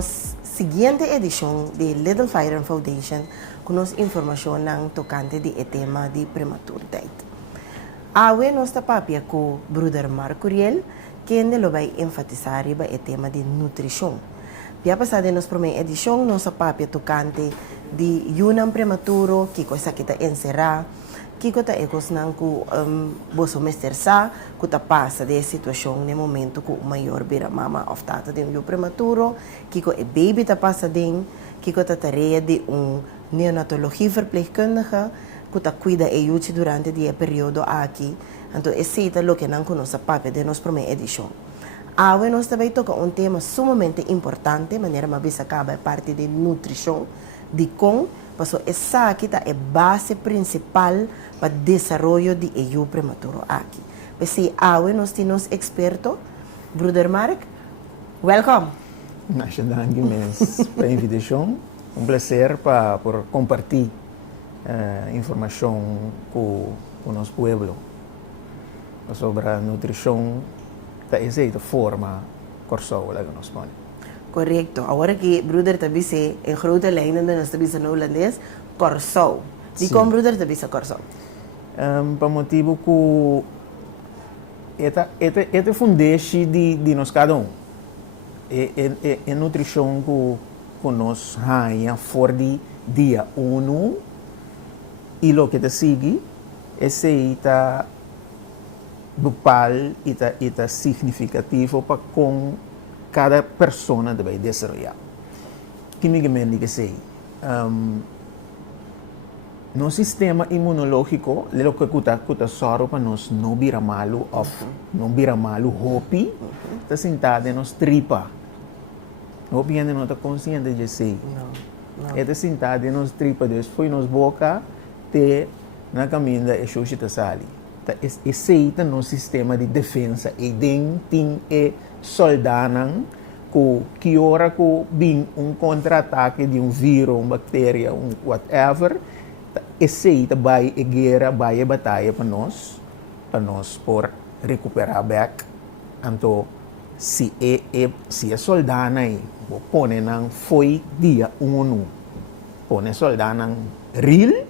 nos siguiente edición de Little Fire Foundation con nos información tocante de tema de prematurity. Awe nos tapapia con Bruder Marco Riel, quien lo va a enfatizar el tema de nutrición. Pia pasada nos primeira edição, nossa papia tocante de yunam prematuro, que coisa que está encerrada, que está ecosnan com boso mestersa, que está passa de situação no momento que o maior vira mama of tata de um prematuro, que o baby está passa de, que está tarefa de neonatologia verpleegkundige, que está cuida e ajuda durante o período aqui. Então, esse é o que nós nossa papia de nossa primeira edição. Hoje nós também tocamos tema sumamente importante, maneira mais acaba parte de nutrição, de como, porque essa aqui é a base principal para o desenvolvimento de EU prematuro aqui. Porque hoje nós temos experto, Bruder Mark, welcome. Muito obrigado pela invitação. Prazer por compartilhar informação com o nosso povo sobre a nutrição. Essa é a forma corso que nós põe. Correto. Agora que Bruder também se em grote lijnen nós também no holandês corso. Wie como Bruder também se corso? Para motivo que esta fundação de nós cada é nutrição que nós ganha fora de dia 1 e o que te segue esse é bupal é significativo para com cada pessoa deve desenvolver. Que me diga sei, no sistema imunológico, o que cuta soro para nós não vira malo ou não vira malo hopi, está sentado em nos tripa. Hopi ainda não está consciente de sei. Não. Está sentado em nos tripa, depois foi nos boca, te na caminho da xuxa sali. Esse é no sistema de defesa e tem soldado que ora que vem contra-ataque de vírus, bactéria, whatever, esse vai a guerra, vai a batalha para nós por recuperar back. Então, se é soldado aí, põe não foi dia 1, põe soldado não real,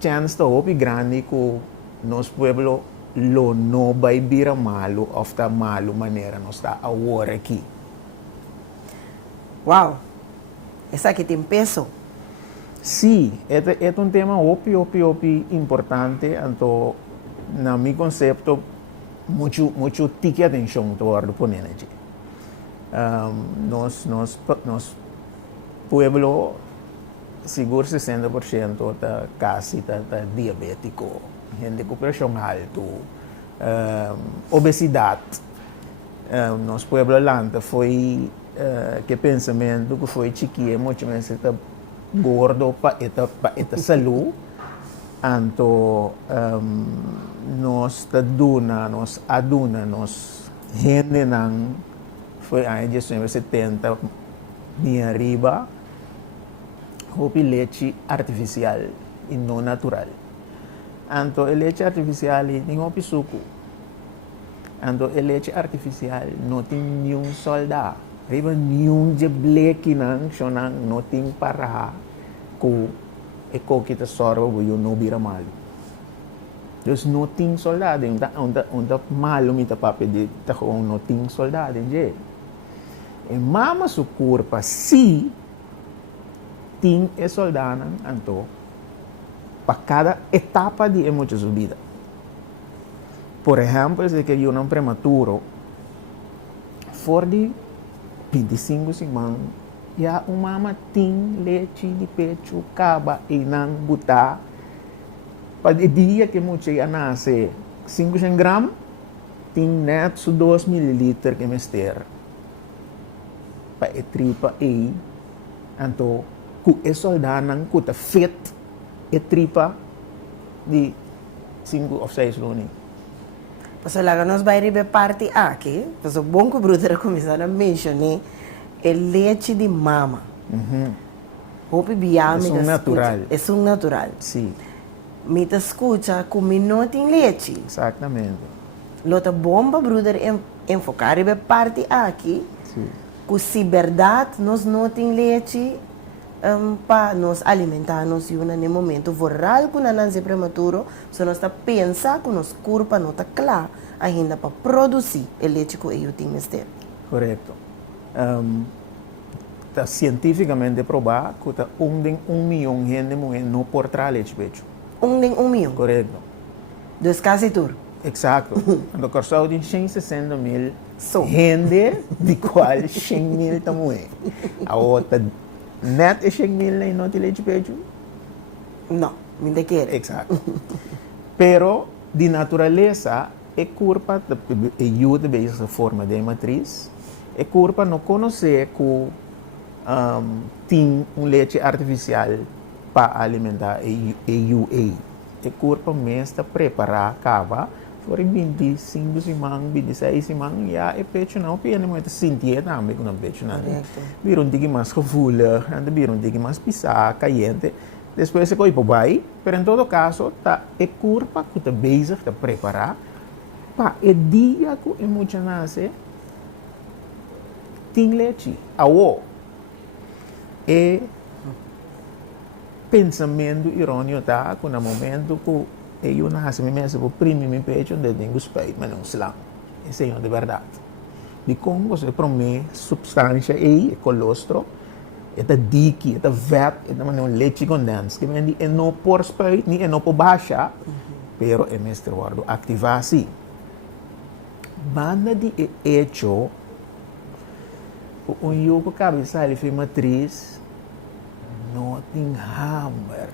chance de grande que nos pueblo lo no vai vira malo of ta malo maneira nós está agora aqui. Uau! Essa aqui tem peso? Sim, é um tema opi importante, então na meu conceito muito tique atenção do poner aqui. Nós pueblo seguro 60% tá quase tá diabético. Gente com pressão alta, obesidade. Nosso povo lanta foi que pensamento que foi chiquinho, muito mais está gordo para esta saúde. Então, nós aduna, nós gente não foi aí de 70 nem arriba, houve leite artificial e não natural. Então, a leite artificial não tem suco. Então, a leite artificial não tem nenhum soldado. Nenhum de bleque não tem para que que está sorbo e não vira mal. Então, não tem soldado. Onde malo me papel de não tem soldado. E mama su corpo se tem soldado, então para cada etapa de emoção sua vida. Por exemplo, se que eu não prematuro, for de 25 semanas, já uma mama tem leite de pecho, caba e não botar. Para o dia que eu nasce, 500 gramas, tem net 2 mililitros que me ester. Para a tripa e, então, que soldado não está feito, a tripa de 5 ou 6 lunes. Pues lá nós vai receber parte aqui, pues o bom que o Bruder começar a mencionar é leite de mama. Hope biame é natural. É natural. Sim. Me te escuta como não tem leite. Exatamente. Lota bomba Bruder enfocar receber parte aqui. Sim. que se verdade nós não tem leite para nos alimentarmos e no momento voral que nós nasce prematuro, se nós está pensa que nos corpo não está claro ainda para produzir o leite que eu tenho mistério. Correto. Está cientificamente provado que está 1 milhão de gente não pode trazer leite pecho. 1 milhão. Correto. Dos quase tudo. Exato. No corso de 160.000 So. gente, de qual 100.000 também. A outra, net é 100.000 e não tem leite pecho? Não, me quer. Exato. Pero, de natureza, é culpa, ajuda bem essa forma de matriz, é culpa não conhecer que tem leite artificial para alimentar a UA. É culpa mesmo preparar cava, for 25 semanas, 26 semanas, e a pecho não, porque não é sentir também com o pecho não. Viram que mais refula, viram que mais pisar, caliente. Depois você vai para o bairro, mas em todo caso, é culpa que está basic, está preparar, para o dia que a mulher nasce, tem leite. É pensamento irônico, tá? Que no momento que eu nasci, mesmo o primo me pecho, onde tenho os peitos, mas não se lá. Isso é de verdade. De como você promete substância aí, colostro, é dique, é vet, é uma leite condensada, que vem de não por speito, nem não por baixa, pero é mestre guardo ativar assim. Banda de hecho, o yugo cabeça de matriz, não tem hammer.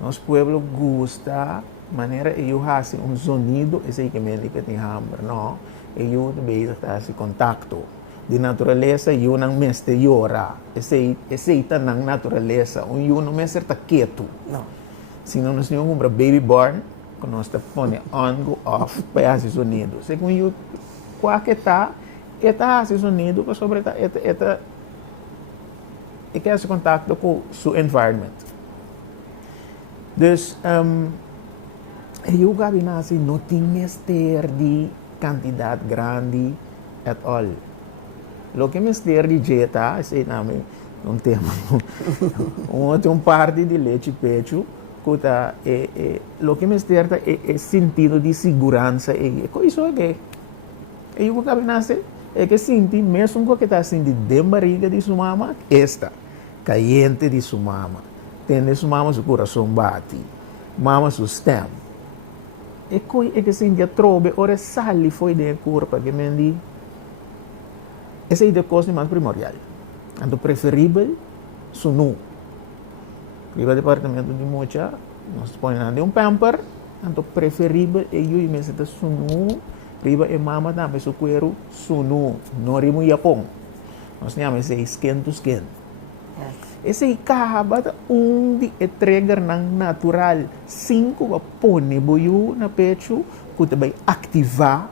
Nosso povo gosta, maneira eu faço sonido, esse que me que tem hammer, não? Eu também está esse contato. De natureza, eu não me exteriora. Esse está na natureza. Eu não me está quieto. Não. Se não nós temos baby born, que nós está põe on, go off, para esse sonido. Se com eu, qual que está esse sonido, para sobre e que esse contato com o seu environment. Dus, eu gabinasi não tem mister de quantidade grande at all. Lo que mister de dieta, esse nome não tem uma parte de leite pecho, que tá lo que mister é sentido de segurança e isso é que eu gabinasi é que senti mesmo que está sentindo de barriga de sua mama, esta caliente de sua mama. Tem sua mama, seu coração bate. Mama, seu stem. E que sentia trobe, ora sali foi de corpo, que me di. Essa é a coisa mais primordial. Então, preferível, sunu. Riba departamento de mocha, nós põe de pamper, então preferível é eu e me senta sunu. Riba e mama também, seu cuero, sunu. Não rimo Japão. Nós chamamos de skin to skin. Esse acaba de trigger natural. 5 va pone boiu na pecho, que vai ativar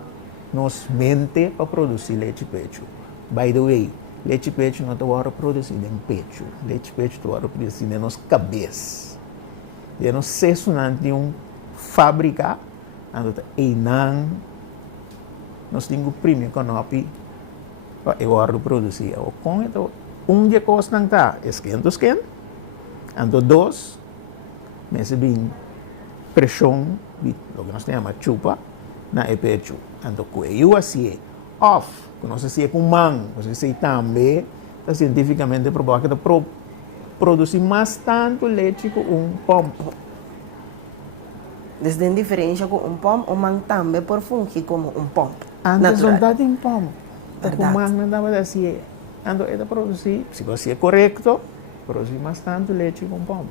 nos mente para produzir leite pecho. By the way, leite pecho não está produzir em pecho. Leite pecho está produzir em nossa cabeça. E não sei se não tem fábrica, então não nós temos o primeiro canopi para eu produzir. Com então dia coisa não está, skin to skin. Então, 2, nesse bem pressão, o que nós chamamos chupa, na pecho. Então, eu assim, off, que nós assim com mão, nós assim também, está cientificamente provado que está produzir mais tanto leite que pompo. Desde a diferença com pompo, o man também por fungir como pompo. Antes não está em pompo. Com mão não estava assim. Então, ele produzir, se você é correto, produzir bastante leite com pompa.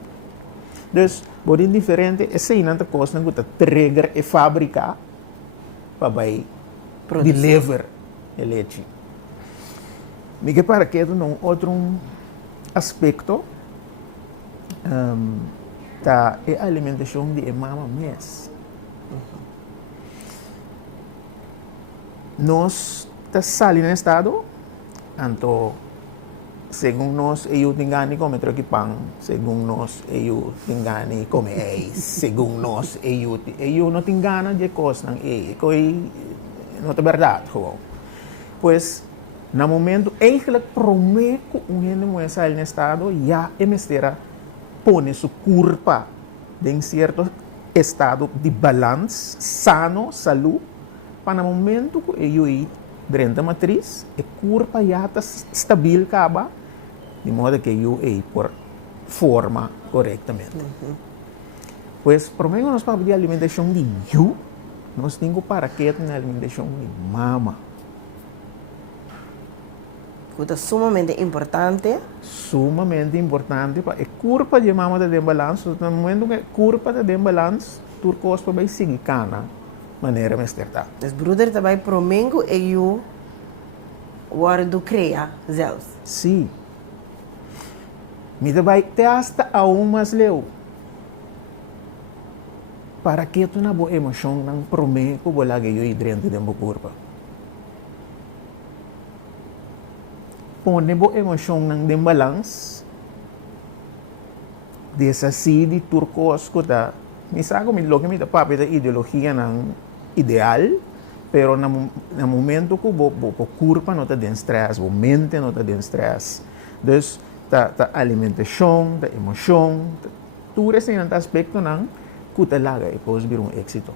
Então, por diferente, essa é uma coisa que trigger e fábrica para deliver o leite. Me que para que é um outro aspecto da alimentação de mama mês. Nós está salindo no estado. Então, segundo nós, eu tenho que comer pão, segundo nós, eu tenho que comer eis, segundo nós, eu não tenho ganas de coisa, não é verdade. Pois, Na momento, eigenlijk prometo gente moet sair no estado, já é mestera pone sua culpa em certo estado de balanço, sano, saúde, para no momento que eu ir dentro da matriz, a culpa já está estável, de modo que eu ir por forma corretamente. Pois, por meio nós para de alimentação de eu, nós temos para que na alimentação de mama. Que é sumamente importante. Sumamente importante, para a culpa de mama de balanço, no momento que a culpa de balanço, tu corpo vai seguir cana, maneira mais certa. Dus broeder também promengo e eu guardo crea zelfs. Sim. Me vai te hasta a mais leu. Para que tu na boa emoção não promete que bola que eu dentro de meu corpo. Pone boa emoção não de balance. Dessa de turcos que tá. Me sabe me lo que me da papo da ideologia não ideal, pero no momento que o corpo não está de stress, o mente não está de stress. Dus ta alimentação, ta emoção, tudo esse aspecto não que te laga e pode vir êxito.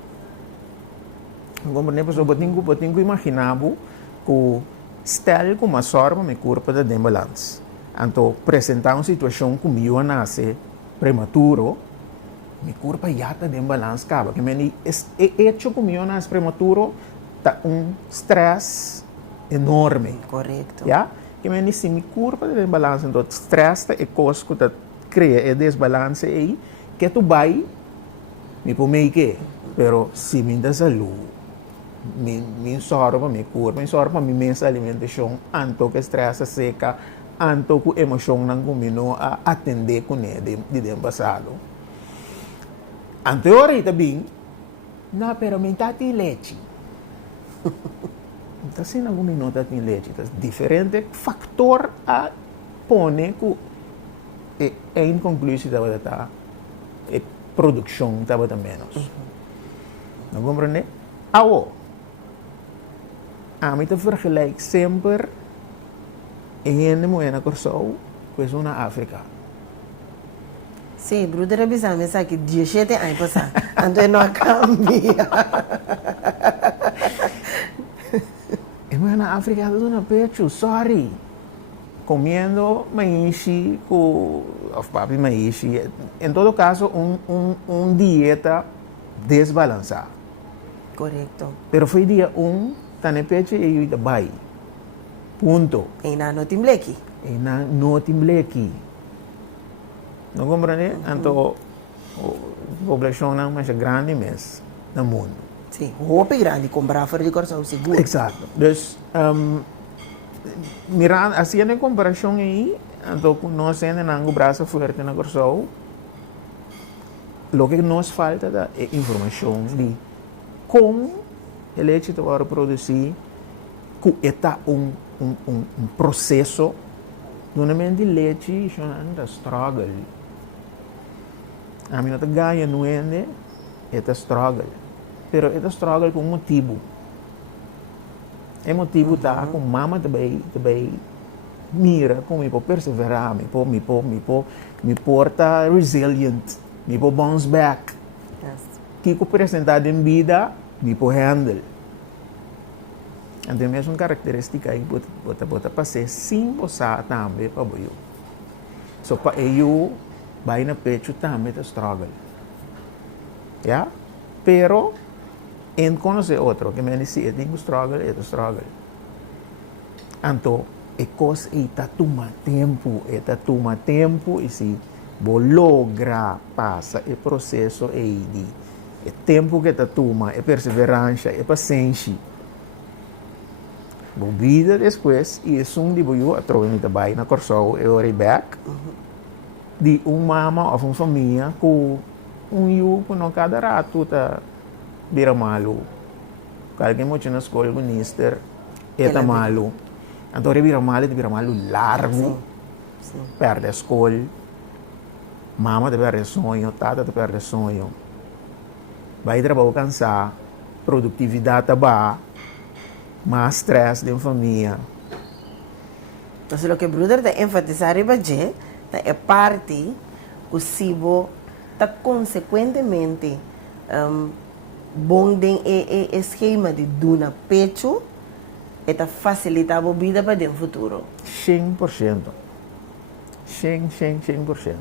Como por exemplo, eu tenho imaginado que estar com uma sorte meu corpo está de balance. Então, apresentar uma situação que eu nasce prematuro, meu corpo já está de balance, cara. Que é hecho que eu nasce prematuro, está stress enorme. Correto. Ja? Que se meu corpo está de balance, então stress é coisa que cria desbalance aí, que tu vai me pomei que, pero se me dá saúde, me sorba meu corpo, me sorba minha mensa alimentação, anto que stress seca, anto que emoção não combina a atender com ele de passado. Anteriormente também, não, pero me tá de leite. Então, se não combina de leite, então diferente fator a pone que é inconclusivo da tá produção estava da menos. Não compreende? A mim te vergelijk sempre em moeda corso com uma África. Sim, broeder abisa me sa que 17 anos passar, então não cambia. E na África tudo na pecho, sorry. Comendo maíz com papi maíz. Em todo caso, dieta desbalançada. Correto. Pero foi dia tá na pecho e eu vai. Ponto. E na no timbleki. E na no timbleki. Não compreende? Então, a população não é mais grande mesmo no mundo. Sim, roupa grande, comprar fora de coração seguro. Exato. Então, mirando, assim a comparação aí, então nós ainda não braço forte na corção, o que nos falta é informação de como o leite vai produzir, que está processo, de leite, é struggle. A minha ganha não é struggle, pero é struggle com motivo. É motivo tá com mama também mira como me pode perseverar, me porta resilient, me pode bounce back. Yes. Que apresentar em vida, me pode handle. Então mesmo característica aí pode passar sem passar também para eu. So para eu vai na pecho também tá struggle. Yeah? Pero em conhecer outro que me disse, eu tenho struggle. Então, é coisa que toma tempo, e se você logra passar o processo aí de tempo que toma, é perseverança, é paciência. Você vida depois, e é de você através de trabalho na corção, e ora back, de mama ou uma família, com eu, com cada rato, vira malo. Alguém muito na escola, o ministro, é malo. Então, vira malo largo. Sim. Perde a escola. Mama te perde sonho, tata te perde sonho. Vai trabalhar cansar, produtividade tá baixa, mais stress de família. Entonces, lo que Bruder está enfatizar é parte o sibo está consequentemente bom den esquema de duna pecho eta facilitar a vida para o futuro. 100%. 100%.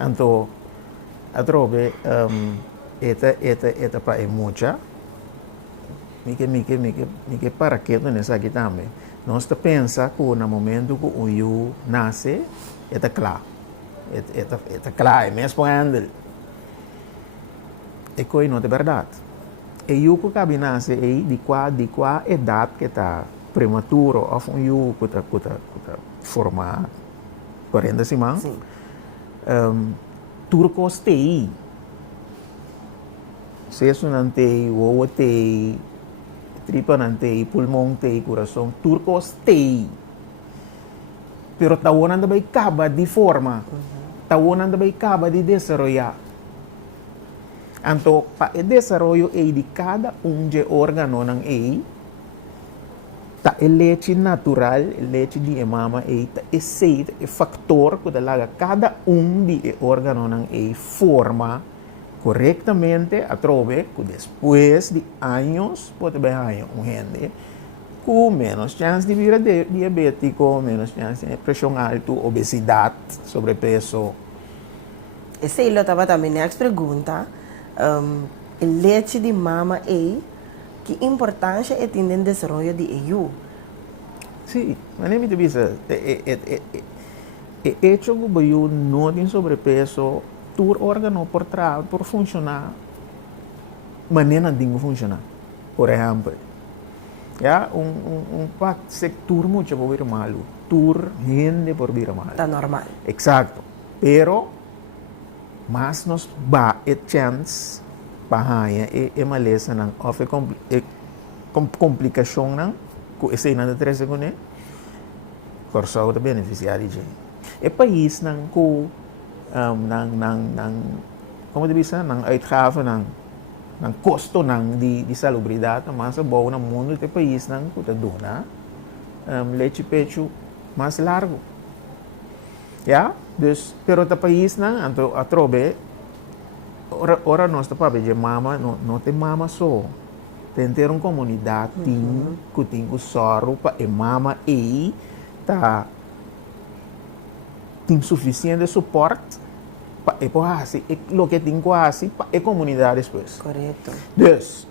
Então, a trobe, eta pa é mucha. Mike para que não nessa aqui também. Nós pensa que no momento que o eu nasce, eta claro. Eta claro, é mesmo handel. E coi não é verdade. E eu que cabe nasce aí de qual idade que está prematuro ou um eu que está formado 40 semanas. Sim. Turcos TI. Se isso não tem, o TI, tripa não tem, pulmão tem, coração, turcos TI. Pero taon não vai acabar de forma. Taon não vai acabar de desenvolver. Então, para o desenvolvimento de cada de órgão não é, tá a leite natural, a leite de mama tá é fator que dá cada de órgão não é forma corretamente a trove que depois de anos pode haver gente com menos chance de vir diabético, menos chance de pressão alta, obesidade, sobrepeso. Essa é a também next pergunta. Leite de mama é que importância é ter no desenvolvimento de EU? Sim, mas nem me dizer, hecho que eu não tem sobrepeso, tu órgão por funcionar, maneira de funcionar. Por exemplo, já sector muito por vir malo, tur gente por vir malo. Está normal. Exacto. Pero mas nos ba chance bahaya malesa nang of complicação nang ku esse na 3 segundos por saúde beneficiário de e país nang ku nang como deve ser nang uitgave nang custo nang di salubridade mas bom no mundo de país nang ku ta dona leite pecho mais largo. Ja, dus pero ta país na anto atrobe ora nós ta pabe de mama no te mama só tem ter uma comunidade tem que soro pa e mama e tá tem suficiente suporte pa e poasi e lo que tem quase pa e comunidade depois. Correto. Dus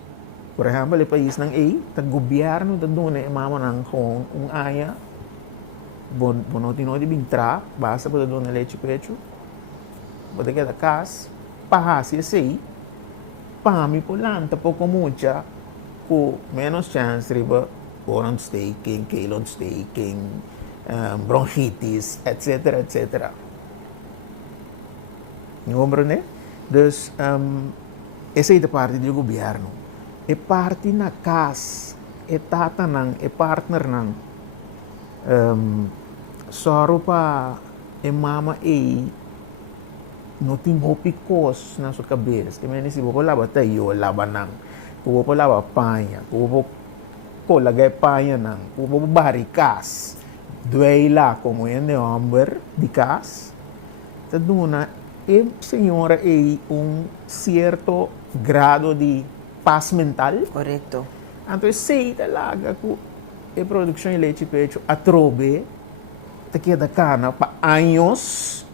por exemplo, o país nang e ta governo da dona e mama nang com aya não tem entrar, basta para dar leite pecho, para que da casa, para se sei, para me polanta pouco muita, com menos chance de oran staking, kelon staking, bronchitis, etc. Não compreende? Dus, essa é a parte do governo. É parte na casa, é tata nang, é partner nang, soro pa e mama e não tem hopicos na sua cabeça. Que menos se você lava tayo, lava nang, você lava panha, você lagay panha nang, você barikas, doei lá como é de homem de casa. Tá dona e senhora e certo grado de paz mental. Correto. Então sei da laga que a produção de leite pecho atrobe te queda cana para anos.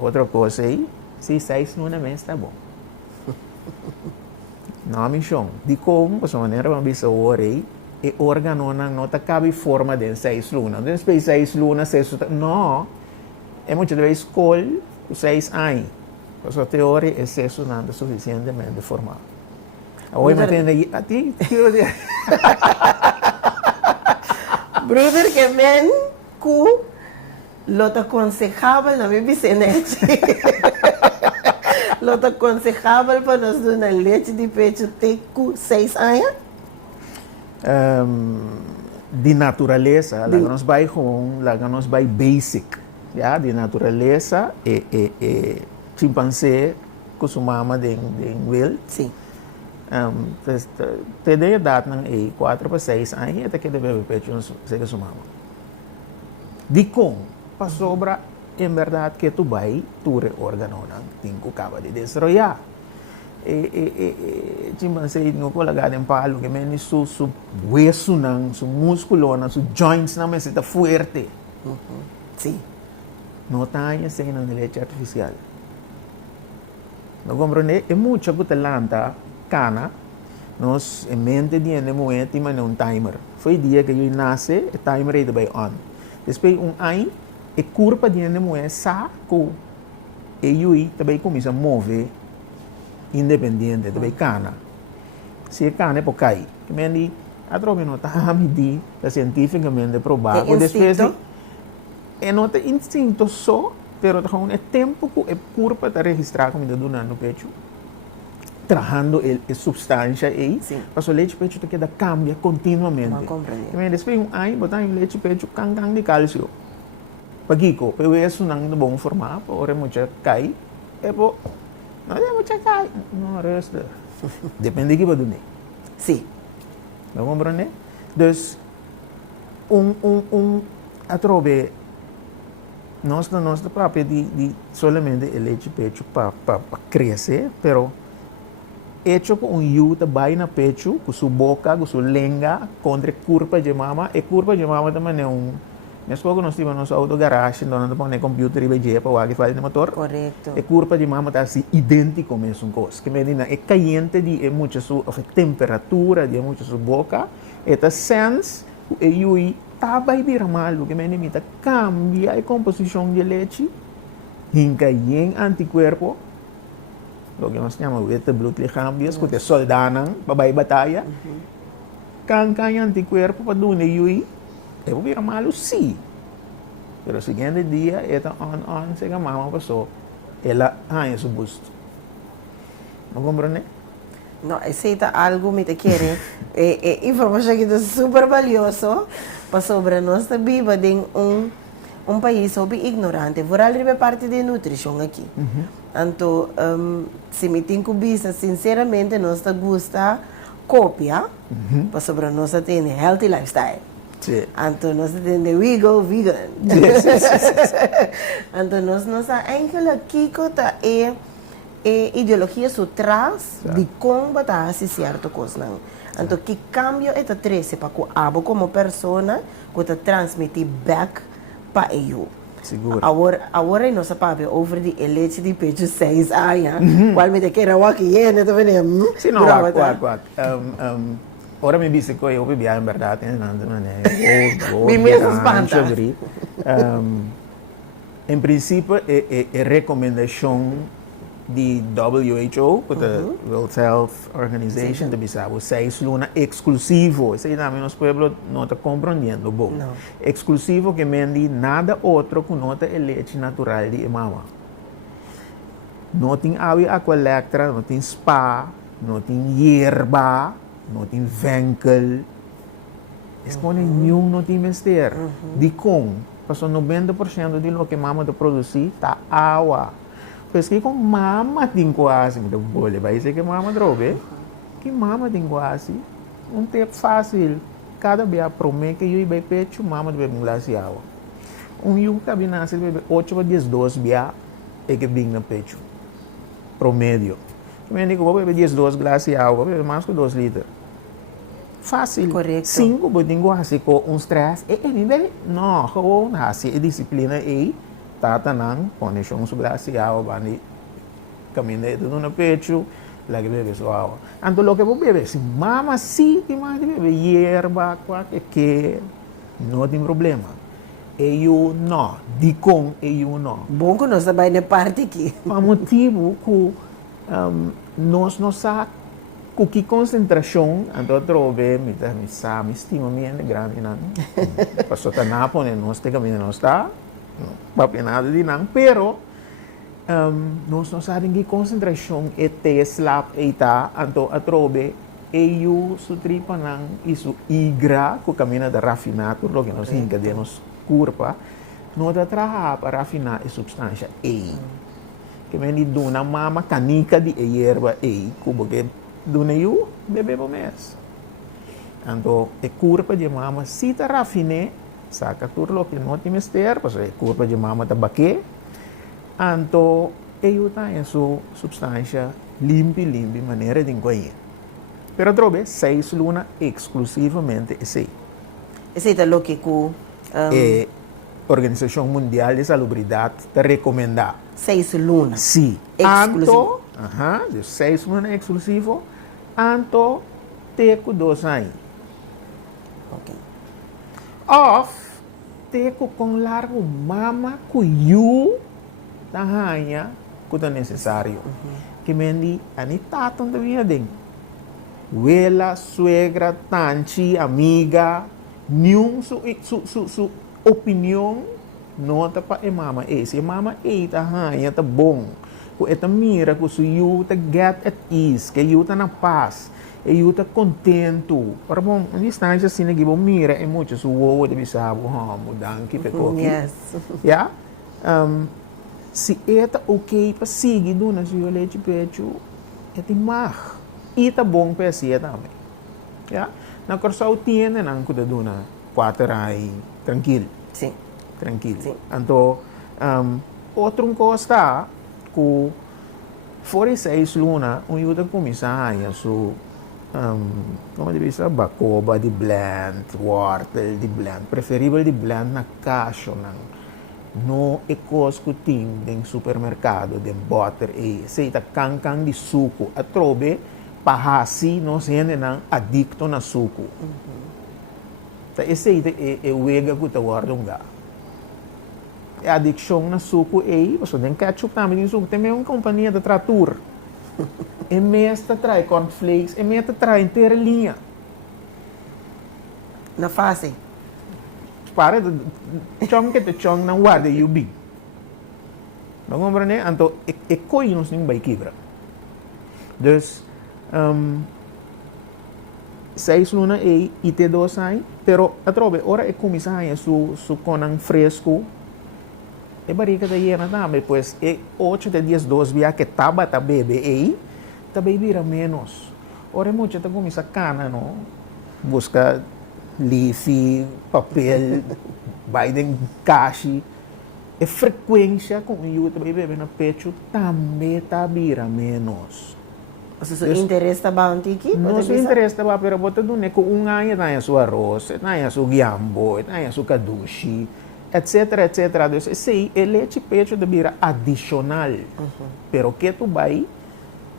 Outra coisa aí, se 6 lunas mês está bom. Não, missão. De como, por maneira, uma vez eu orei, e órgão não está cabe forma de 6 lunas. Depois 6 lunas, 6 lunas. Não. É muito de escola, 6 anos. Por sua teoria, é 6 lunas suficientemente formado. Hoje me atende a ti. Brother, que men ku lo te aconsejaba na mi bicenete. Lo te aconsejaba para nos dar uma leite de pecho até 6 anos? De natureza, lá nós vai lá nós vai basic, já de natureza e chimpanzé costumava de will. Sim. Te dei idade não é 4 para 6 anos até que deve pecho se costumava. Di com, pa sobra, em verdade, que tu vai, tu órgão não tem que acaba de destroyar. Chimban sei no colagado em palo, que meni su hueso não, su músculo não, su joints não, mas está fuerte. Sim. Não tem assim na leite artificial. Não compreende? É muito que lanta cana, nós em mente de moeda mas um timer. Foi dia que eu nasce, o timer é vai on. Depois ano, a curva de moeda saco, e eu também começa a mover independente, também cana. Se a cana é por cair, que me a droga não está medir, cientificamente provado. É instinto? É não tem instinto só, pero é tempo que a curva está registrada como dando no pecho. Trabajando a substância aí, para o leite pecho que cambia continuamente. Não compreendo. Depois ano, botar em leite pecho cangang de cálcio. Pagiko, pero isso não é bom formato, ora muito cai, é bom. Não é muito cai, não resta. Depende de que você Sim. não compreende? Então, atrobe, nós própria de solamente o leite pecho para crescer, pero hecho com yuta vai na pecho, com sua boca, com sua língua, contra a curva de mama, e curva de mama também é Nós pouco nós temos nosso autogaragem, onde nós põe computer e veja para o água faz no motor. Correto. A curva de mama está assim idêntico mesmo coisa. Que medina é caliente de muita sua temperatura de muita sua boca, eta sense e yui tá vai vir mal, que medina cambia a composição de leite, hinca em anticorpo, o que nós chamamos de blood cambios, que te soldaram para a batalha. Canca anticorpo para do yui eu vou virar malo, sim. Pero o seguinte dia, ela on, se a mama passou, ela ganha seu busto. Não compreende? Não, aceita algo me te quer. Informação que é super valioso para sobre nós viva em um país sobre ignorante. Por ali é parte de nutrição aqui. Então, se me tem que vista, sinceramente, nós gosta cópia para sobre nós ter healthy lifestyle. Sim. Então, nós temos we go vegan. Então, nós aqui é ideologia por trás de como está certo coisa. Então, que cambio é trazer para que abo como pessoa que está transmitir back para eu. Seguro. Agora nós sabemos over de leite de pecho 6 anos. Qual me te quer aqui é, né? Sim, não, ora me disse que eu bebi em verdade, não Me mesmo espanta. Em princípio, é recomendação de WHO, the World Health Organization, de Bissau, 6 luna exclusivo. Isso aí também nos pueblos não está compreendendo bom. Não. Exclusivo que mendi nada outro que nota é leite natural de mama. Não tem água aqualectra, não tem spa, não tem erva, não tem venkel. Escolhe nenhum não tem mister. De com, passou 90% de lo que mama de produzir tá água. Pois que com mama tem quase, então bolha, vai ser que mama drobe. Que mama tem quase, um tempo fácil. Cada dia promete que eu vai pecho, mama deve mudar se água. Eu cabe nasce bebe 8 a 10 2 dia é que vem no pecho. Promédio. Eu digo, vou beber 10 2 glass de água, vou beber mais que 2 litros. Fácil. Correto. 5, vou ter com stress. Não, eu não, a disciplina é tata nang condition su glasi água bani caminhar tudo no pecho lá que bebe sua água então lo que vou beber se mama sim que mais bebe hierba que não tem problema eu não de com eu não bom que nós também na parte aqui por motivo que nós não sabemos que concentração então trove me sabe estima minha grande não passou tá na pone nós te caminhar nós tá papi nada de não, pero nós não sabemos que concentração é slap e tá, então a trobe e o sutripa não isso igra que caminha da rafinado, lo que nós encademos curva, não está trabalhar para rafinar a substância E. Que me di duna mama canica de erva E, cubo que duna eu bebe por mês. Então a curva de mama se está rafiné saca turlo que não tem mister, pues é culpa de mama tabaque. Anto, eu tenho sua substância limpa, maneira de encolher. Pero trobe, 6 luna exclusivamente esse. Esse é o que com É Organização Mundial de Salubridade te recomenda. 6 lunas. Sim. Exclusivo. Anto, de 6 luna exclusivo, anto, teco 2 anos. Ok. Of, teco com largo mama cuyu da rainha que é necessário. Que mendi, anitatam da vida dentro. Wela, suegra, tanti, amiga, nenhum su opinião nota para mama. Se mama tá rainha tá bom. Que eta mira que su you tá get at ease, que you tá na paz, e you tá contento. Para bom, a distância assim que bom mira é muito su wo de bisabo ha mudan que pecou aqui. Yes. Yeah? Se eta ok para seguir dona se eu leite pecho, é de mar. E tá bom para si também. Yeah? Na corção tiene não que dona 4 aí tranquilo. Sim. Tranquilo. Sim. Então, outro coisa que fora 6 luna, ajuda a começar a su como deve ser, bacoba de blend, wortel de blend, preferível de blend na caixa, no é coisa que tem no supermercado, de butter e seita cancan de suco, a trobe pahasi não se ainda não adicto na suco. Então, esse é o ega que está guardando. É adicção na suco e você tem ketchup também de suco. Tem uma companhia de trator. E mesmo traz cornflakes, e mesmo traz inteira linha. Na fase. Para de chong que te chong não guarda e o big. Não compreende? Então, é coisa não se vai quebrar. Então, 6 luna e te 2 anos, pero a trobe, ora é começar a su conan fresco. E barriga da hiena também, pois é 8 de 10, 12 dias que taba tá bebe aí, tá bebira menos. Ora é muito, tá começa cana, não? Busca leafy, papel, Biden cash. E frequência com o tá bebe no pecho também tá bira menos. O seu interesse está bom aqui? Não se interessa, pero bota do né com ano tá su arroz, tá su guiambo, tá su kadushi. Etc, etc. Então, esse é leite pecho de bira adicional. Pero que tu vai,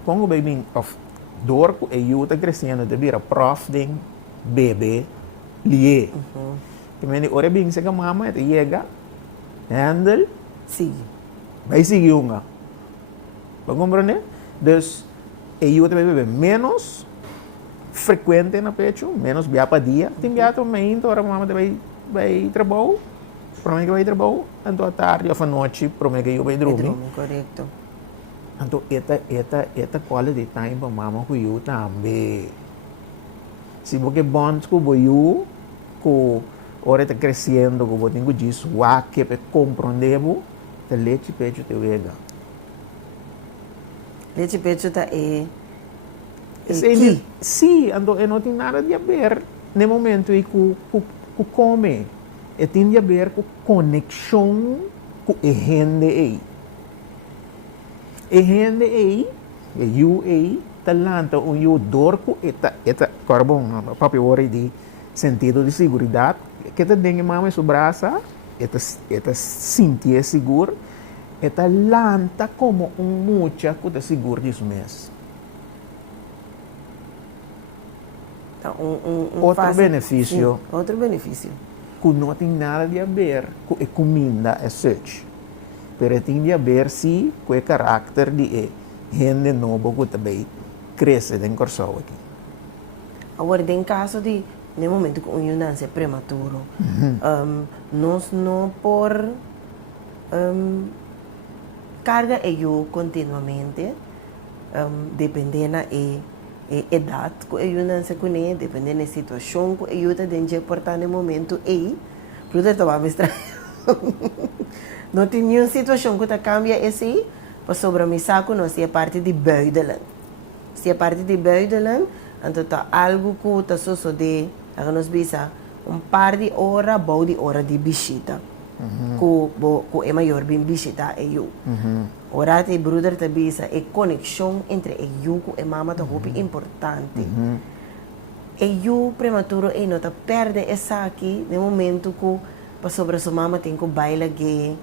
quando vai vir dor e eu tá crescendo de bira prof de bebê lie. Que meni ora bem se que mama te chega, handle, Sim. vai seguir uma. Vai compreender? Então, eu te bebê menos frequente na pecho, menos via para dia. Tem via também, então a mama te vai trabalhar. Para mim que vai trabalhar, então à tarde ou à noite, para mim que eu vai dormir. Correto. Então, esta quality time para mama que eu também. Se você bonds com eu, que ora está crescendo, que você tem que dizer, que para compreender, o leite pecho te vega. Leite pecho tá Sim, então não tem nada de a ver no momento em que come. E tem a ver com conexão com a gente aí. A gente aí, eu aí, talanta eu dorco, eta carbon, papel hora de sentido de segurança, que te dengue mama su braça, eta sentir seguro, eta lanta como mucha que te seguro disso mesmo. Então, Outro benefício. Sim, outro benefício. Que não tem nada de a ver com a comida é such. Mas tem a ver sim com o caráter de gente nova que também cresce dentro do corpo aqui. Agora, em caso de, no momento que um nasce prematuro, nós não por carga eu continuamente, dependendo da idade que eu nasce com ele, dependendo da situação que eu está dentro de portar no momento aí, porque estava me estranho. Não tem nenhuma situação que cambia esse, para sobre o saco não se é parte de buitenland. Se é parte de buitenland, então tá algo que está sucedendo, a nós bisa un par di ora di visita. Ku é maior bem visita é eu. Ora te brother te bisa é conexão entre eu com a mama tá muito importante. E eu prematuro e não tá perde essa aqui no momento que para sobre sua mama tem que baila gay,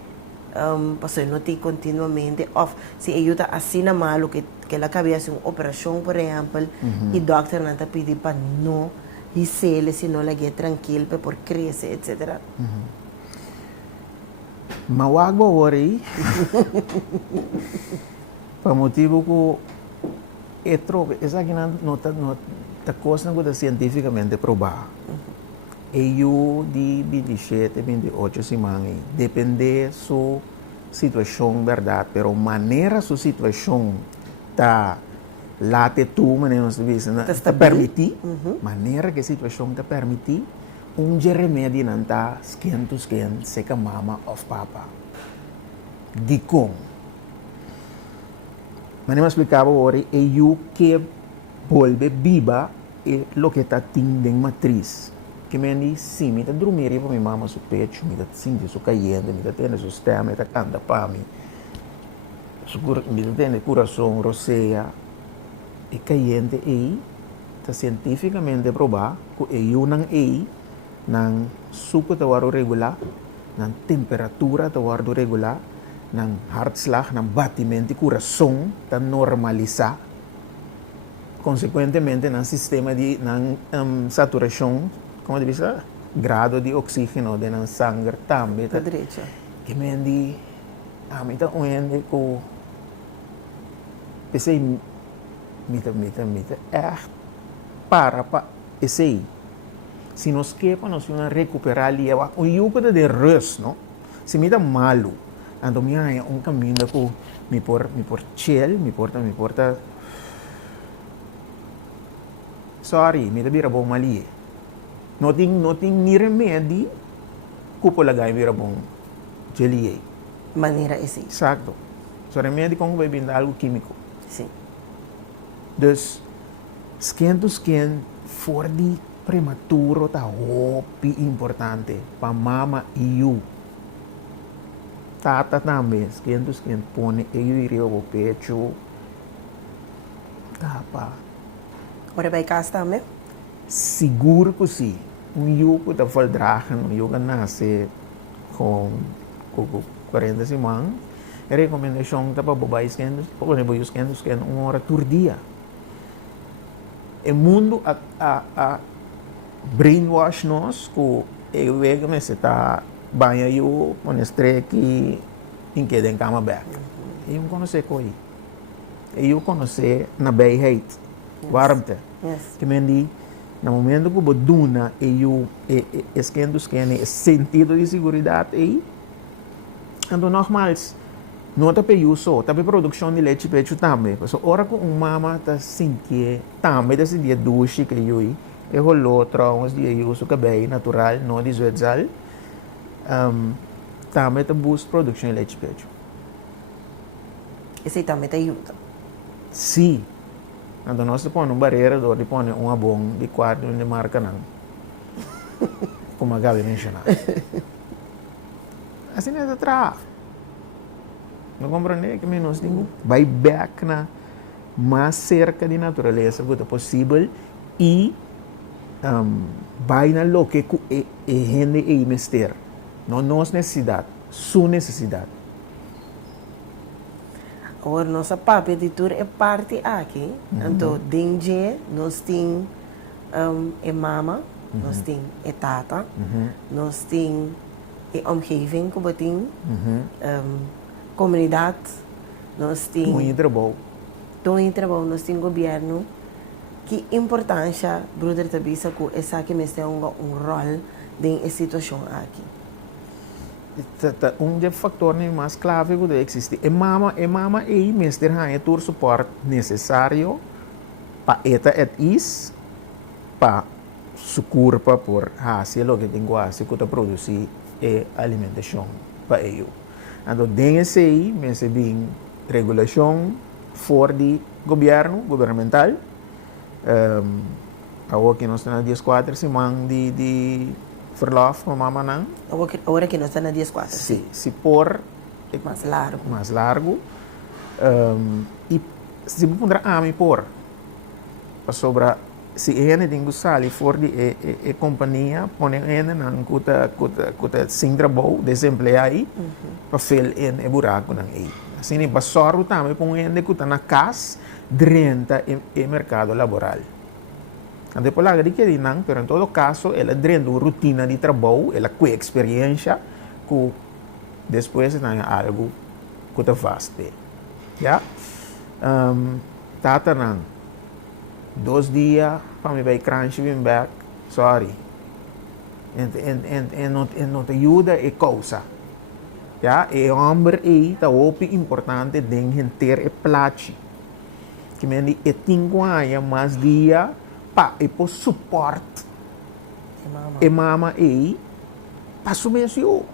passou não tem continuamente off. Se eu tá assim na malo que ela cabia uma operação por exemplo, e doctor não tá pedindo para não e se ele se não lhe tranquilo para por crescer etc. Mawag ba worry? Pa motivo ko essa aqui não tá coisa não cientificamente provada. Eu de 27, 28 semanas, depende sua situação, verdade, pero maneira sua situação tá late tu, maneira nós tá permitir, maneira que a situação tá permitir, remédio não tá skin to skin, seca mama of papa. De como? Maneira explicava agora, eu que volve viva é o que tá tendo matriz. Que me diz, sim, me tá dormir para minha mama seu peito, me tá sentindo seu caindo, me tá tendo seu sistema, me tá canta para mim. Me tá tendo coração, roceia. E caindo aí, tá cientificamente provado que eu não é, não suco tá waro regular, não temperatura tá waro regular, não hartslag, não batimento de coração tá normalizar. Consequentemente, no sistema de saturação, como diz, grado de oxígeno de no sangue também. Da direita. Que me diz, me tá onde que pensei, me tá para esse se nós queremos recuperar ali, o yugo de rust, não? Se me dá malo, então me há caminho que me por chill, me porta sorry, me dá bira bom mali. Não tem ni remédio que pode lagar bira bom gelie. Maneira assim. Exato. So remédio como vai vir algo químico. Sim. Dus skin to skin for the prematuro tá hopi importante para mama e eu. Tata também skin to skin pone eu iria o pecho. Tapa. Ora vai cá também? Seguro que sim. Eu tá faldragen, eu nasce com 40 semanas. A recomendação tá para babai skin, porque eu skin uma hora por dia. O mundo a brainwash nós que eu vejo que se tá banha eu com estresse em que den cama back. Eu conheci coi. Eu conheci na beirut, warmte. Que me di no momento que eu duna eu skin sentido de segurança aí. Então normais. Não está para só, está para produção de leite pecho também. Porque a hora que uma mama está sentindo, também está sentindo doce que eu é o outro, uns dias eu uso cabelo natural, não desvedzal, também está busca produção de leite pecho. Esse também te ajuda. Sim. Então nós põe barreira, de põe bom de quarto de marca não. Como acabei de mencionar. Assim é atrás. Não compreende que nós temos vai back na mais cerca de natureza que é possível e vai na lo que é gente e mister. Não nossa necessidade, sua necessidade. Agora nossa papel de tour é parte aqui. Então, dentro nós temos a mama, nós temos a tata, nós temos a omgeving que nós temos. Comunidade, nós temos trabalho, nós temos governo. Que importância, brother Tabisa, que essa aqui me tem um rol em situação aqui. Dos fatores mais clave que existe. E mama e mestre há todo suporte necessário para eta is para su corpo por fazer o que tem que fazer para produzir a alimentação para ele. Então, dentro aí, mas bem regulação for de governo, governamental. Agora que nós temos 14 semanas de verlof com mama não. Agora que nós estamos na 14. Sim, se por Mais largo. mais largo. E se pondrá a mim por sobre se ene dingo sali for de companhia põe ene não cuta sem trabalho desempregado para fel en buraco não aí assim nem passoro também põe ene cuta na casa drenta e mercado laboral. Depois lá de que não, pero em todo caso ela drenta rotina de trabalho, ela com experiência que depois tem algo que te faz ya tata não 2 dias para me vai crunch bem back sorry não te ajuda e causa ya e homem aí tá opi importante den ter e plate que me di e 5 anos mais dia pa e por suporte e mama aí para subvenção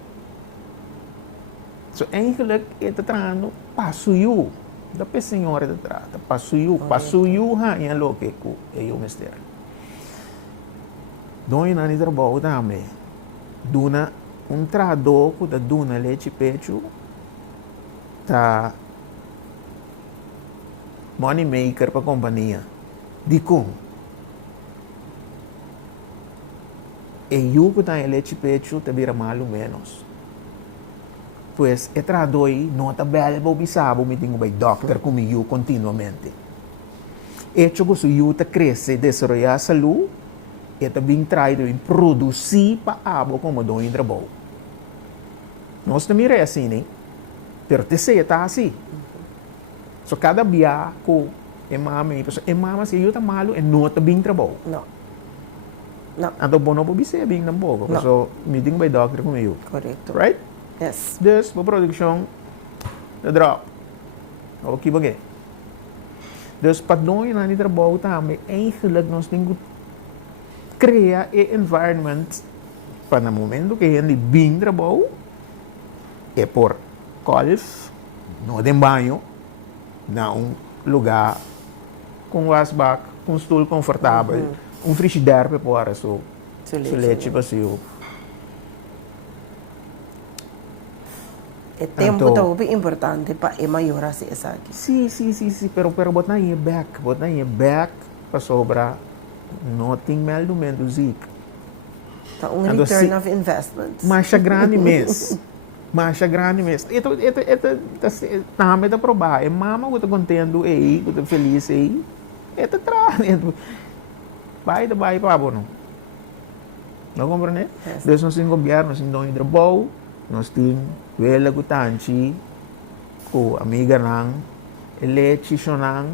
so eigenlijk é tratando passo eu da senhora de trata passo eu ha em lo que eu mister doi na ni trabalho também duna trado que da duna leite pecho tá money maker para companhia de como e eu que tá em leite pecho te vira mal ou menos. Pues e tradoi nota bela para obisabo me tenho vai doctor comigo continuamente. Hecho que se eu te cresce desenvolver a saúde e também trai de produzir para abo como do em trabalho. Nós também é assim, né? Pero te sei tá assim. So cada dia ko e mama se eu tá malo e nota bem trabalho. Não. Não. Então bom não pode ser bem tampouco. So me tenho vai doctor comigo. Correto. Right? Yes. Dus para produção de drop. Ok, bagay. Dus para nós na trabalho também eigenlijk nós temos que criar um environment para o momento que a gente bem trabalho é por golf, não tem banho, não lugar com wasbak, com stoel confortável, frigidaire para pôr so leite para seu. O tempo é importante para melhorar essa aqui. Sim, pero bot na back para sobra não tem meldumento zic. Tá return of investment. Mas a grande mês. Ito também tá provar. E mama que tá contendo aí, que tá feliz aí. Ito vai para bom. Não compreende? Deus nós tem governo, nós tem dono de trabalho, nós tem vela que tanti, com amiga nang, leite chonang,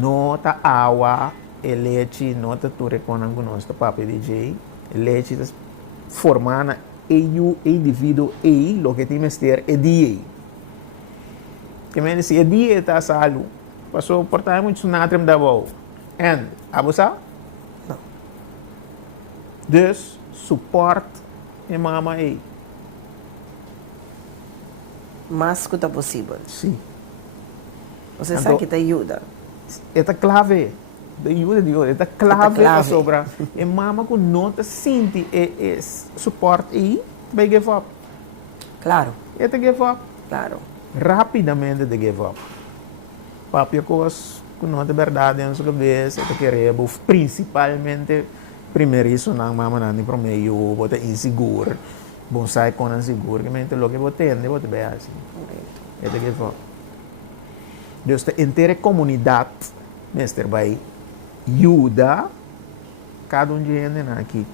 nota água, leite nota tu reconang com nós, papi DJ, leite formana eu indivíduo e lo que tem mister é dia. Que me diz é dia tá salo, passou por time muito natrem da boa, and abusa? Não. Dus suporte e mama aí. Mas que está possível. Sim. Você sabe que te ajuda. É clave. É clave para sobrar. E mama que não te sente suporte e vai give up. Claro. É te give up. Claro. Rapidamente de give up. Papi coisas que não é verdade em sua cabeça, te querer, principalmente primeiro isso não mama não para meio, botar inseguro. Bom sai com inseguro, que mente logo que botar, botar bem assim. É te give up. Dus de inteira comunidade, mestre, vai ajuda cada de gente aqui.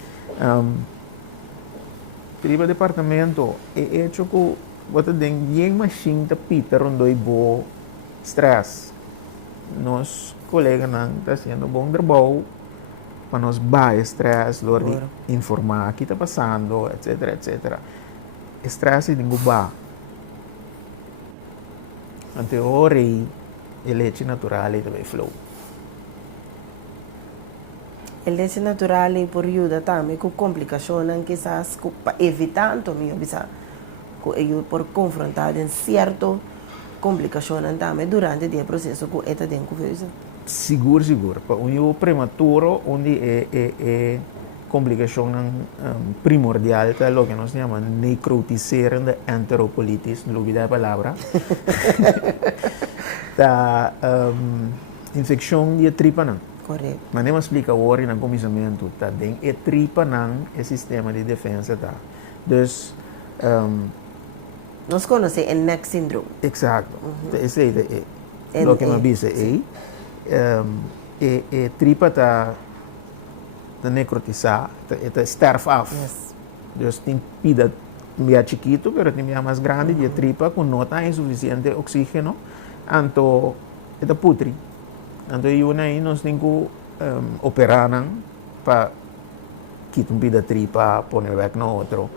Triba departamento é hecho que você tem bem machine de pita rondoi bo stress. Nos colegas não está fazendo bom trabalho para nós baixar stress, lor informar o que está passando, etc. Stress é de guba. Ante ora e leite natural e também flow. O leite natural por ajuda também com complicações que quizás para evitar também bisa que por confrontar em certo complicações também durante o processo que está dentro da Seguro. Para um prematuro onde complicación primordial que es lo que nos llama necrotiserende enterocolitis, no olvidé la palabra. La infección de tripa não. Correto. Mas nem me explica agora no começamento, tá? Den é tripa não é sistema de defesa, tá? Dus, Nós conhecemos o neck syndrome. exato. Esse é o que me diz aí. Tripa tá necrotizar, tá sterf af. Yes. Dus tem pida meio chiquito, pero tem meio mais grande, de tripa com não tá insuficiente oxígeno, então é putri. Então eu aí nós temos que operar para quitar um pida tripa, pôr back no outro,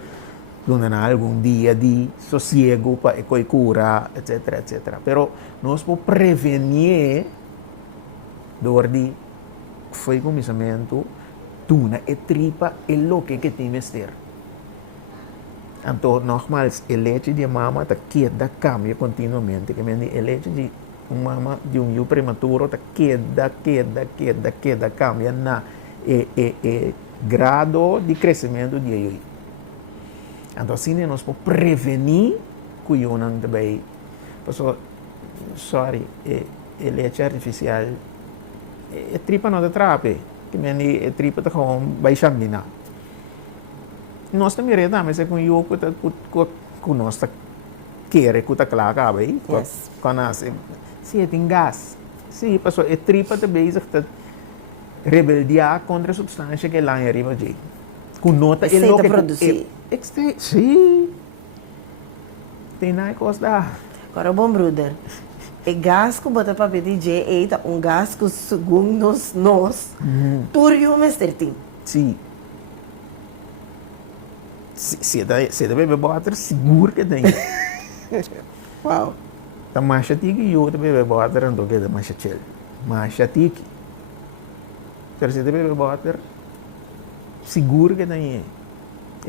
durante algum dia de sossego para cura, etc, etc. Pero nós podemos prevenir dor de foi começamento tuna e tripa é o que tem que ter. Então, nogmaals, o leite de mama está queda, cambia continuamente. Que o leite de mama de um prematuro está queda, cambia na grado de crescimento de ele. Então, assim, nós podemos prevenir que o não também. Sorry, o leite artificial, a tripa não te trape. Que a tripa está com baixa mina. Nós também mas é com eu que nós está querer que está claro aí, com nós se tem gás, se passou a tripa também está rebeldia contra a substância que lá em arriba de, com nota ele não produzir, sim, tem nada coisa. Agora bom brother, o gás que bota para DJ é gás que segundo nós, tudo o mestre tem. Sim. Se deve botar, seguro que tem. Uau. Tá mais tiki e eu deve botar, não que é mais chel. Mais tiki. Pero se deve botar, seguro que tem.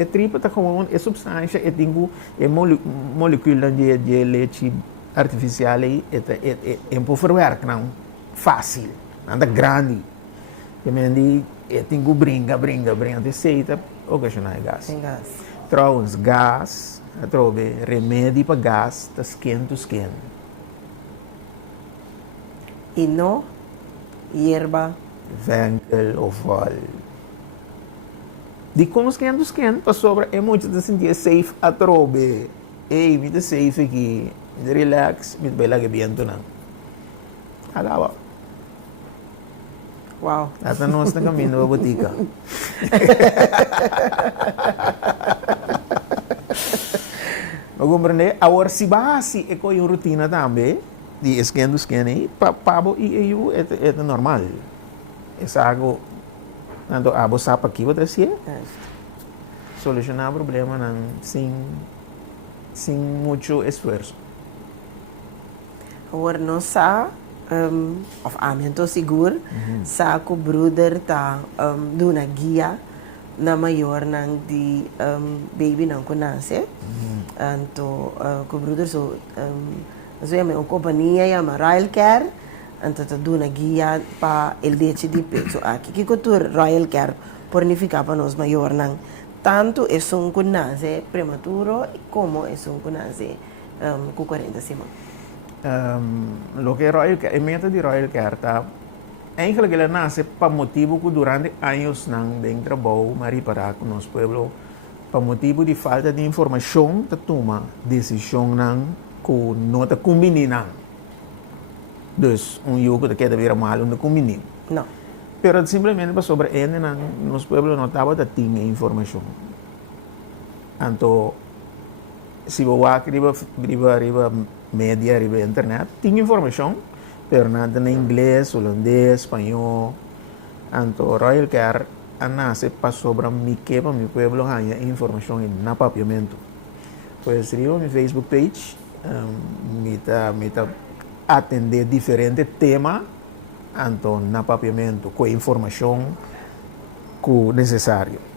A tripa tá com a substância, é molécula de leite artificial aí, é por verwerk não fácil, anda grande. Que me diz, tem que brinca, de seita. Ocasionar gás. Tem gás. Trouwens, gás, remédio para gás, está skin to skin. E não, hierba. Venkel ou val. De como skin to skin, para sobra, é muito de sentir safe a trobe. Ei, me dá safe aqui, me relax, me vai lá que viento não. Alawa. Uau. Até nós na caminho da botica. Mas compreender, agora se base é com a rotina também, de scan do scan aí, pabo e eu é normal. É algo, então a você para aqui você se solucionar o problema não sem muito esforço. Agora nós sabemos of amento seguro, sa ko brother ta do na guia na maior nang di baby nang ko nase. Anto ko brother so may companhia chama Royal Care, anto ta do na guia pa el leche di pecho aqui que ko Royal Care pornifica pa nos maior nang tanto é um ko nase prematuro como é um ko nase com 40 semanas. Lo que el método de Royal Care está eigenlijk ele nasce para motivo que durante anos não tem trabalho mas para com nosso pueblo para motivo de falta de informação de toma decisão não que não está combinando dus jogo que quer ver mal não combina não pero simplesmente para sobre ele não nosso pueblo não estava a ter informação então se você arriba media, arriba internet, tem informação, pero nada em inglês, holandês, espanhol. Então, Royal Care nasce para sobre mi pueblo, hanya informação na papiamento. Pues, rio mi Facebook page, me atender diferentes temas, então, na papiamento, com informação que necessário.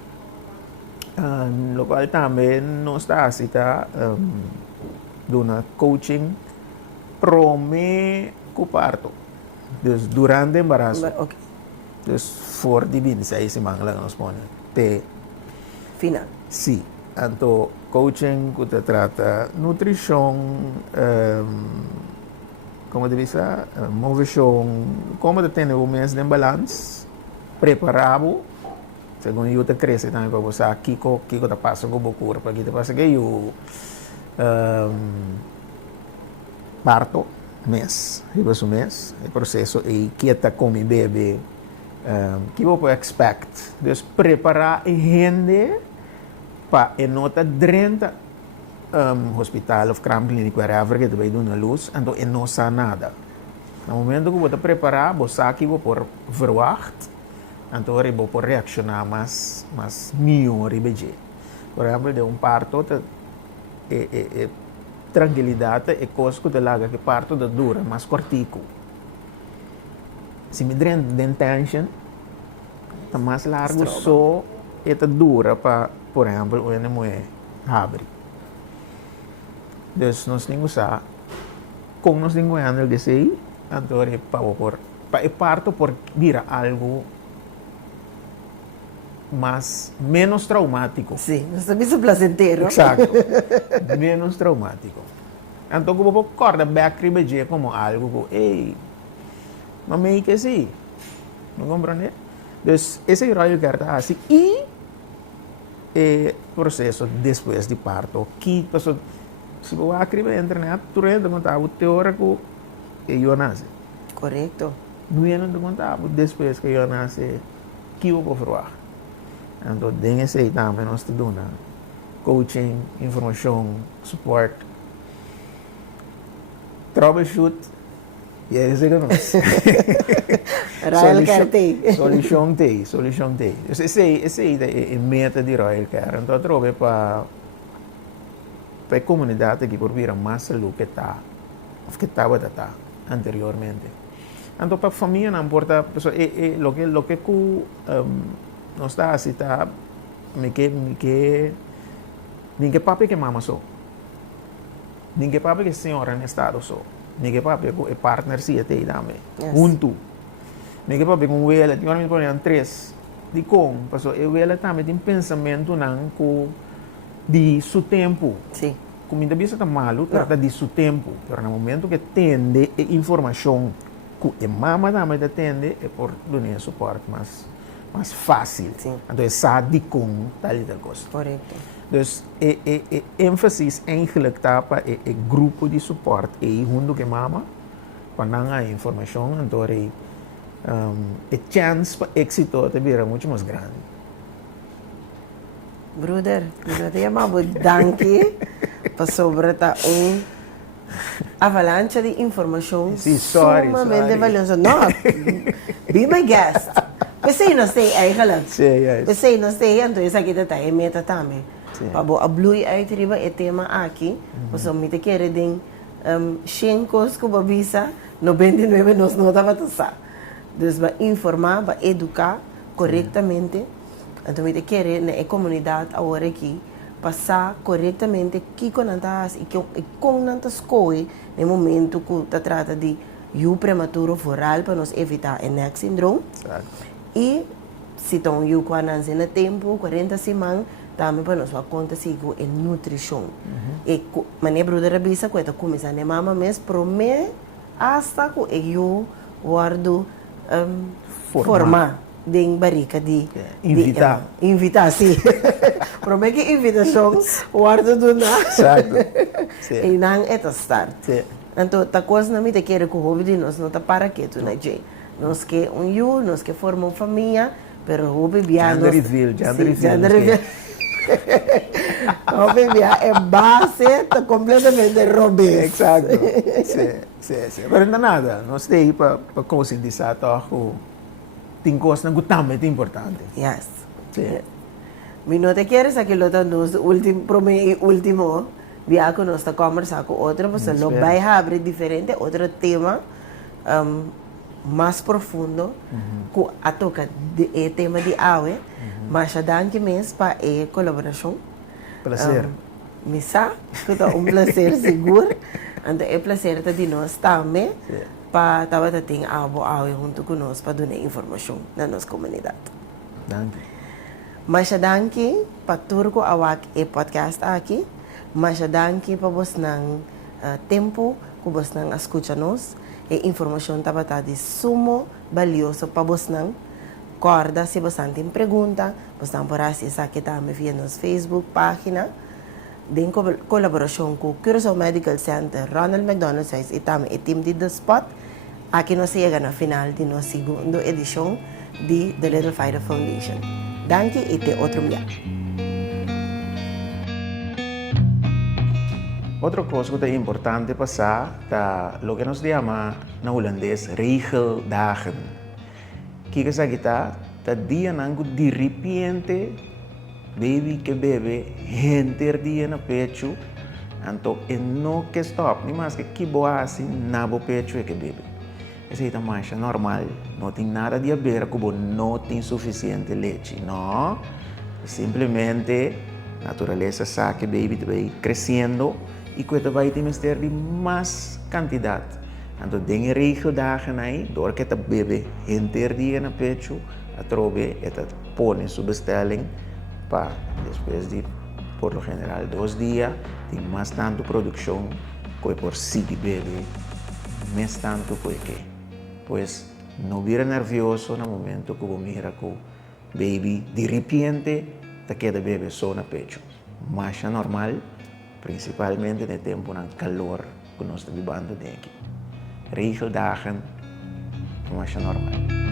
Lo qual também não está assim, tá? Dona coaching prome com parto. Dus durante embarazo. Okay. Dus voor die 26 semanas nós põe. te. Final. Sì, anto coaching que te trata nutrição, como deve ser, movição, como te tem o mês de balance, preparado, segundo eu te cresce também para você, kiko te passa com o corpo, aqui te passa que eu parto, mês, riba o mês, o processo e que te come bebê, que você pode expect, dus preparar e rende para e nota 30 hospital of kraamkliniek, wherever que vai doen na luz, então e não sa nada. No momento que você preparar, você aqui vai por verwacht, então você vai por reaccionar mais melhor e bem. Por exemplo, de parto, tranquilidade e coisa que laga que parto da dura, mais cortico. Se me drena de tension, tá mais largo só e tá dura para, por exemplo, o não é abre. Dus nós temos sa como nós temos andar que sei, então é para parto por vira algo menos traumático. Sim, nós também somos placenteiros. Exato. Menos traumático. Então como vou corda back ribeje como algo que ei, mamãe que sim, não compreende? Dus esse é o carta assim e processo depois de parto que passou se você escrever na internet, tu entra em contato teórico e eu nasce. Correto. Não entra em contato depois que eu nasce, que eu vou fazer. Então, tem esse aí também, nós estamos dando coaching, informação, suporte, troubleshoot, e é isso que nós. Royal Care tem. Solution tem. Esse aí é a meta de Royal Care. Então, eu trouxe para a comunidade que por vir mais saúde que estava anteriormente. Então, para a família não importa, lo que não está assim, está ninguém papi que mama só, ninguém papi que senhora no estado só, ninguém papi que partner se até também, junto, ninguém papi com ela, tinha por exemplo três, de como, passou, ela também tem pensamento não com de seu tempo. Sim. Comida bisa tá malo, trata de seu tempo. Pero no momento que tende informação que a mama também atende, é por dar suporte mais fácil. Sim. Então, sabe como tal e tal coisa. Correto. Então, ênfase eigenlijk tá para o grupo de suporte e junto com a mama, para não a informação, então, a chance para êxito é muito mais grande. Brother, eu amo danke para sobrata avalanche de informação sumamente valiosa. Não, be my guest. Você não sei eigenlijk. Você não sei, então isso aqui está aí meta também. Para a blue uit riba é tema aqui, você me te quer den 5 que babisa 99 nós não dava tudo. Dus para informar, para educar corretamente. Então, eu quero na comunidade agora aqui passar corretamente que com nantas e com nantas coisas no momento que está trata de o prematuro foral para nos evitar o NEC syndrome. E se estão o com a no tempo 40 semanas também para nós conta se com a nutrição. E mané brother abisa que está começando a mama mês promete hasta que eu guardo formar de barica de invitar sim. Promete que invitação guarda do na. Exato. E não é start. Então tá coisa na mim te quer que o hobby de nós não tá para que tu na jay. Nós que nós que formamos família, pero o hobby viaja. Gender reveal. O hobby viaja é base tá completamente robê. Exato. Sim. Pero não nada, nós temos para conscientizar todo tem coisas que também é importante. Yes. Sim. Mi não te queres aqui lo nos último viaje que nós está conversar com outra pessoa, lo vai abrir diferente outro tema mais profundo que a toca de tema de awe, mas já dá que mês para a colaboração. Prazer. Misa, que tá prazer seguro. Então é prazer de nós também. Para tava tem abo junto conosco para dar informação na nossa comunidade. Danke. Masya danki, paturko awak podcast aqui. Masya danki pa bos ng tempo, kubos ng escucha-nos. E informação tabata de sumo valioso pa bos ng corda se você tem pergunta, você não pode acessar aqui também via nossa Facebook página. Em colaboração com o Curaçao Medical Center, Ronald McDonald Size e também o time de The Spot, aqui nós chegamos na final de nossa segunda edição de The Little Fighter Foundation. Danke e até outro dia. Outra coisa que é importante passar é o que nós chamamos na holandês regeldagen. Que sa kita, ta dia nangu de repente, baby que bebe, enter dia na pecho, anto no que stop, ni mais que boa assim, na bo pecho é que bebe. Essa é mais normal, não tem nada de beber, como não tem suficiente leite, não. Simplesmente, a natureza sabe que baby vai crescendo e que vai ter de mais quantidade. Então, tem regeldagen aí, door que bebe enter dia na pecho, a trobe e põe sua bestelling para depois de, por lo general, 2 dias, tem mais tanto produção que por si de bebe, mais tanto que pois não vira nervioso no momento que você mira que o baby de repente te queda bebe só na pecho. Mas é normal, principalmente no tempo de calor que nós estamos vivendo aqui. Regeldagen, mas é normal.